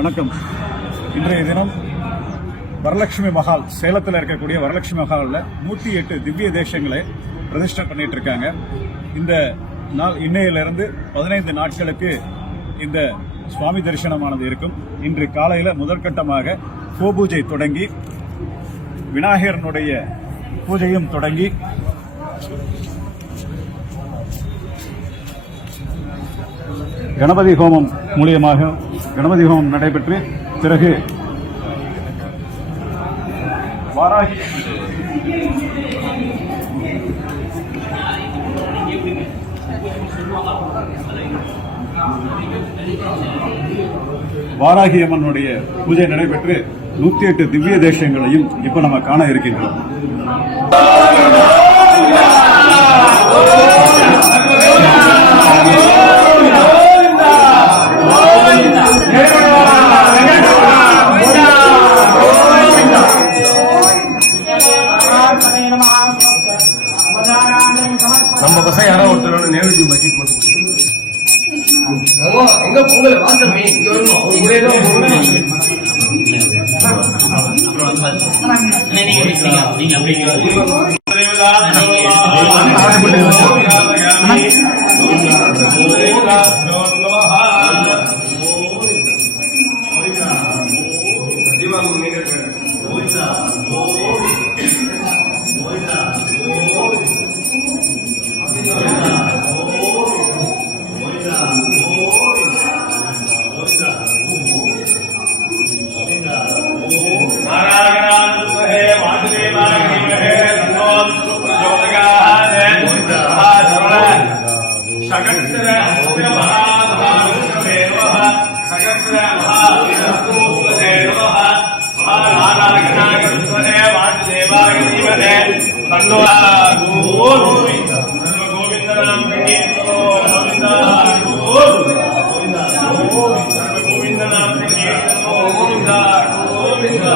வணக்கம். இன்றைய தினம் வரலட்சுமி மஹால் சேலத்தில் இருக்கக்கூடிய வரலட்சுமி மஹாலில் நூற்றி எட்டு திவ்ய தேசங்களை பிரதிஷ்டை பண்ணிட்டு இருக்காங்க. இந்த நாள் இன்னையிலிருந்து பதினைந்து நாட்களுக்கு இந்த சுவாமி தரிசனமானது இருக்கும். இன்று காலையில் முதற்கட்டமாக கோபூஜை தொடங்கி விநாயகரனுடைய பூஜையும் தொடங்கி கணபதி ஹோமம் மூலியமாக கணபதி ஹோமம் நடைபெற்று பிறகு வாராகி வாராகி அம்மனுடைய பூஜை நடைபெற்று நூத்தி எட்டு திவ்ய தேசங்களையும் இப்ப நம்ம காண இருக்கின்றோம். நீங்க அப்படிங்க गणाय सुने वासुदेवाय शिवने तन्नो गोविंद गोविंद नाम कीर्तो गोविंद गोविंद गोविंद नाम कीर्तो गोविंद गोविंद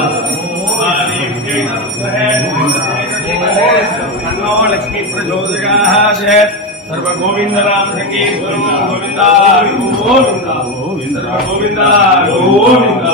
तन्नो लक्ष्मी प्रचोदयाः सर्व गोविंद राम सके Govinda Govinda Govinda Govinda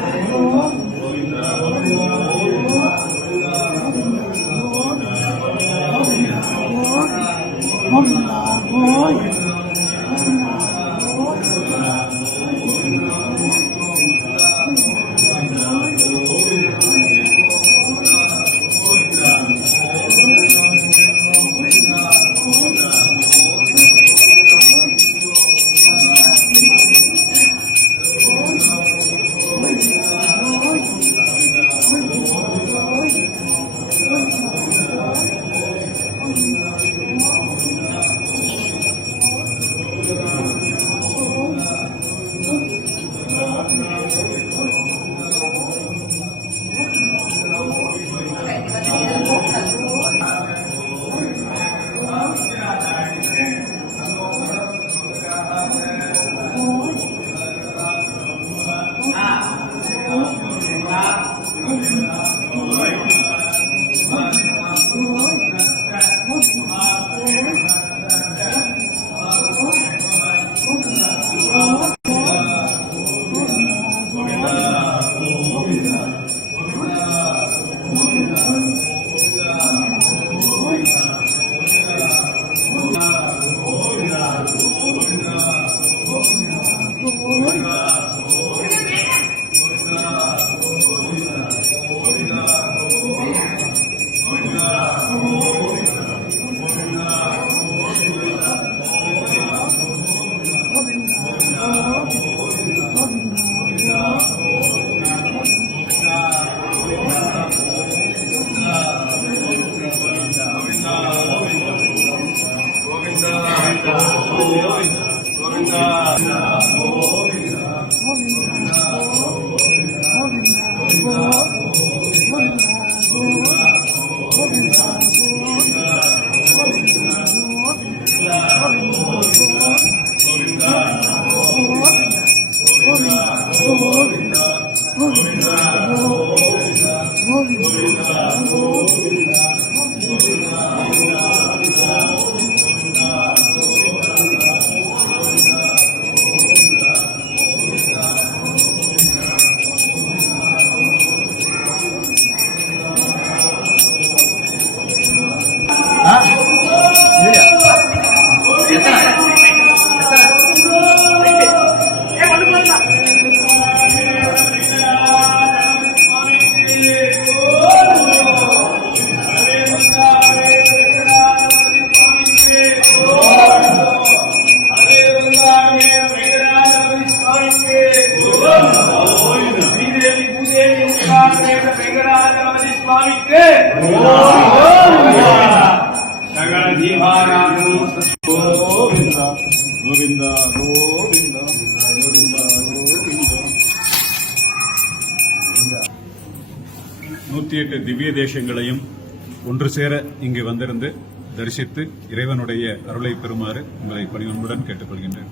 Hola, voy. Hola. நூத்தி எட்டு திவ்ய தேசங்களையும் ஒன்று சேர இங்கு வந்திருந்து தரிசித்து இறைவனுடைய அருளை பெறுமாறு உங்களை பணி உண்புடன் கேட்டுக்கொள்கின்றேன்.